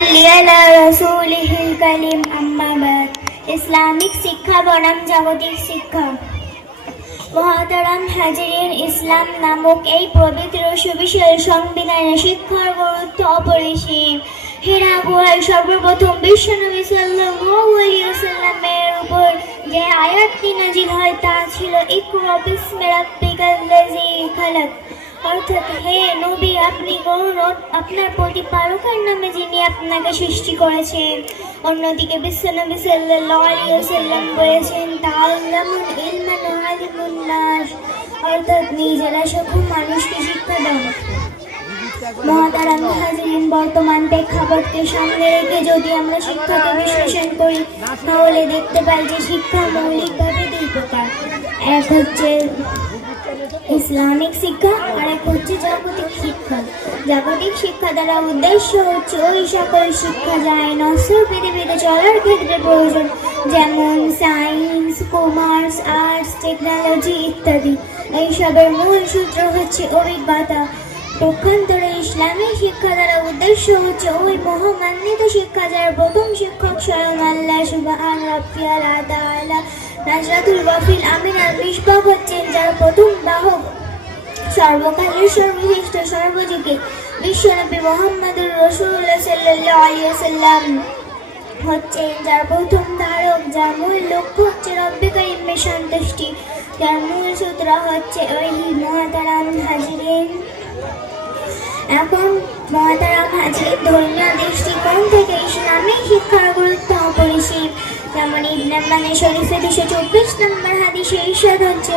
লিয়ালা রাসূলিহিল কালিম আম্মা বাদ। ইসলামিক শিক্ষা বনাম জাগতিক শিক্ষা। মহাতারাম হাজিরিন ইসলাম নামক এই পবিত্র সুবিশাল সংবিধানে শিক্ষার গুরুত্ব অপরিসীম। হেরা গুহায় সর্বপ্রথম বিশ্বনবী সাল্লাল্লাহু আলাইহি ওয়াসাল্লামের উপর যে আয়াতটি নাজিল হয় তা ছিল ইকরা বিসমি রাব্বিকাল লাযী খালাক। অর্থাৎ হে নবী, আপনি গৌরব, আপনার প্রতিপালকের নামে যিনি আপনাকে সৃষ্টি করেছেন। অন্যদিকে বিশ্বনবী ওয়াসাল্লাম বলেছেন, তাআল্লামুল ইলমা ওয়ালিমুন নাস অর্থাৎ নিজেরা সকল মানুষকে শিক্ষা দাও। মহাতারাম হাজিরিন বর্তমান প্রেক্ষাপটকে সামনে রেখে যদি আমরা শিক্ষাকে বিশ্লেষণ করি, তাহলে দেখতে পাই যে শিক্ষা মৌলিকভাবে দুই প্রকার। এক হচ্ছে ইসলামিক শিক্ষা আর এক হচ্ছে জাগতিক শিক্ষা। জাগতিক শিক্ষা দ্বারা উদ্দেশ্য হচ্ছে ওই সকল শিক্ষা যায় নশ্বর পৃথিবীতে চলার ক্ষেত্রে প্রয়োজন, যেমন সায়েন্স কমার্স আর্টস টেকনোলজি ইত্যাদি। এইসবের মূল সূত্র হচ্ছে অভিজ্ঞতা। পক্ষান্তরে ইসলামী শিক্ষা দ্বারা উদ্দেশ্য হচ্ছে ওই মহামান্বিত শিক্ষা যার প্রথম শিক্ষক স্বয়ং আল্লাহ সুবহান রাব্বিয়াল আলা নাজরাতুল ওয়াফিল আমিন আর মিসবাহ হচ্ছেন যার প্রথম বাহক সর্বকালের সর্বশ্রেষ্ঠ সর্বযুগে বিশ্বনবী মোহাম্মদুর রসুল্লাহ সাল্লাল্লাহু আলাইহি ওয়াসাল্লাম হচ্ছেন যার প্রথম ধারক, যার মূল লক্ষ্য হচ্ছে রব্বে কারিমের সন্তুষ্টি। যার মূল সূত্র হচ্ছে ওই মহাতারাম হাজিরিন। এখন মহাতারাম হাজির ধর্মীয় দৃষ্টিকোণ থেকে অপরিসীম ইবনাবানে শরীফে দুশো চব্বিশ নম্বর হাদিসে ইরশাদ হচ্ছে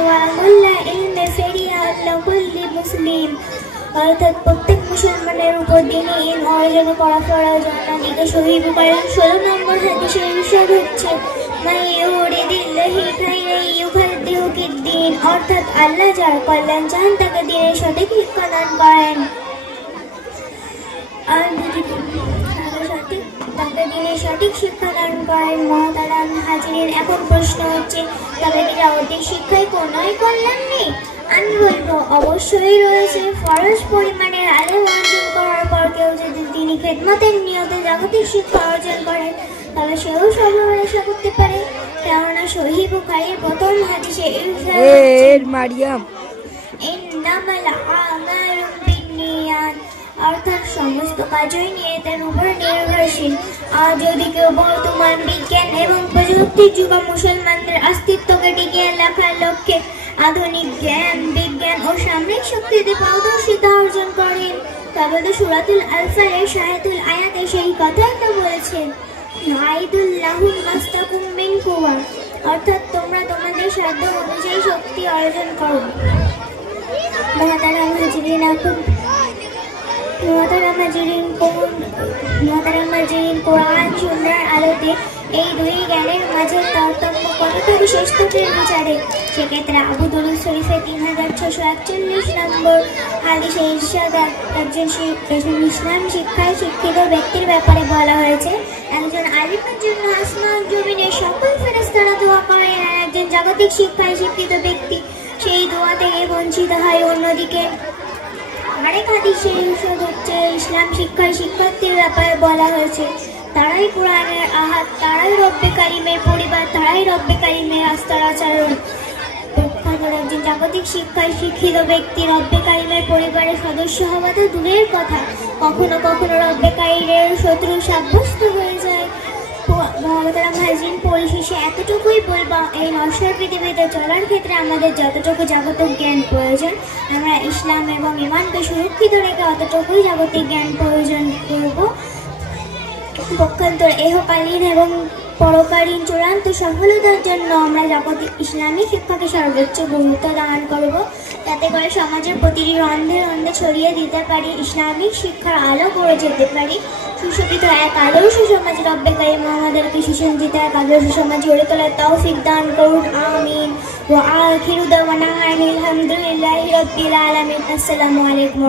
ইলমে ফেরিয়া মুসলিম অর্থাৎ প্রত্যেক মুসলমানের উপর দিনে ইলম অর্জন করা ফরজ অন্যদিকে শহীদ করেন। ষোলো নম্বর হাদিসে ইরশাদ হচ্ছে কিদ্দিন অর্থাৎ আল্লাহ যার কল্যাণ চান, তাকে দিনের সঠিক শিক্ষা দান করেন। আর সঠিক দিনে সঠিক শিক্ষা দান করেন। মহাতারাম হাজিরের এখন প্রশ্ন হচ্ছে তবে কি শিক্ষায় কোনোই কল্যাণ? নেই আমি বলব অবশ্যই রয়েছে। ফরজ পরিমাণের আলো অর্জন করার পর কেউ যদি তিনি খেদমতের নিয়তে জাগতিক শিক্ষা অর্জন করেন তবে সেও সর্বনাশা করতে পারে। কেননা সহি বুখারির প্রথম হাদিসে এর মারিয়াম। সমস্ত কাজই নিয়তের উপর নির্ভরশীল। আর যদি কেউ বর্তমান বিজ্ঞান এবং প্রযুক্তির যুগে মুসলমানদের অস্তিত্বকে টিকিয়ে রাখার লক্ষ্যে আধুনিক জ্ঞান, বিজ্ঞান ও সামরিক শক্তিতে পারদর্শিতা অর্জন করেন। তবে তো সুরাতুল আলফারের শাহাতুল আয়াতে সেই কথাই তো বলেছেন অর্থাৎ তোমরা তোমাদের সাধ্য অনুযায়ী শক্তি অর্জন করো। মহাতারা মহাতারা হাজিরিন কোন মহাতারা হাজিরিন কোরআন সুন্দর আলোতে এই দুই জ্ঞানের মাঝে তারতম্য কতটা বিশেষত্বের বিচারে? সেক্ষেত্রে আবু দরুদ তিন হাজার ছশো একচল্লিশ নম্বর হাদিসে ইরশাদ একজন ইসলাম শিক্ষায় শিক্ষিত ব্যক্তির ব্যাপারে বলা হয়েছে, একজন আলিমের জন্য আসমান জমিনের সকল ফেরেস্তারা দোয়া আর একজন জাগতিক শিক্ষায় শিক্ষিত ব্যক্তি সেই দোয়া থেকে বঞ্চিত হয় অন্যদিকে আরেক হাদিসে ইরশাদ হচ্ছে ইসলাম শিক্ষায় শিক্ষার্থীর ব্যাপারে বলা হয়েছে। তারাই কোরআনের আহাত, তারাই রব্বে কারিমের পরিবার, তারাই রব্বে কারিমের আস্থার আচরণ। একজন জাগতিক শিক্ষায় শিক্ষিত ব্যক্তি রব্বে কারিমের পরিবারের সদস্য হওয়া তো দূরের কথা। কখনো কখনো রব্বে কারিমের শত্রু সাব্যস্ত হয়ে যায় ভাইজিন পরিশেষে এতটুকুই বলব, এই নশ্বর পৃথিবীতে চলার ক্ষেত্রে আমাদের যতটুকু জাগতিক জ্ঞান প্রয়োজন, আমরা ইসলাম এবং ইমানকে সুরক্ষিত রেখে অতটুকুই জাগতিক জ্ঞান প্রয়োজন করব। পক্ষান্তর এহকালীন এবং পরকালীন চূড়ান্ত সফলতার জন্য আমরা জাগতিক ইসলামী শিক্ষাকে সর্বোচ্চ গুরুত্ব দান করব। যাতে করে সমাজের প্রতিটি রন্ধে রন্ধে ছড়িয়ে দিতে পারি, ইসলামিক শিক্ষার আলো করে যেতে পারি। সুশোভিত এক আদর্শ সমাজ রব্বে কারি আমাদেরকে সুসজ্জিত এক আদর্শ সমাজ গড়ে তোলার তৌফিক দান করুন। আমিন। ও আখিরু দাওয়ানা আলহামদুলিল্লাহি আলামিন। আসসালামু আলাইকুম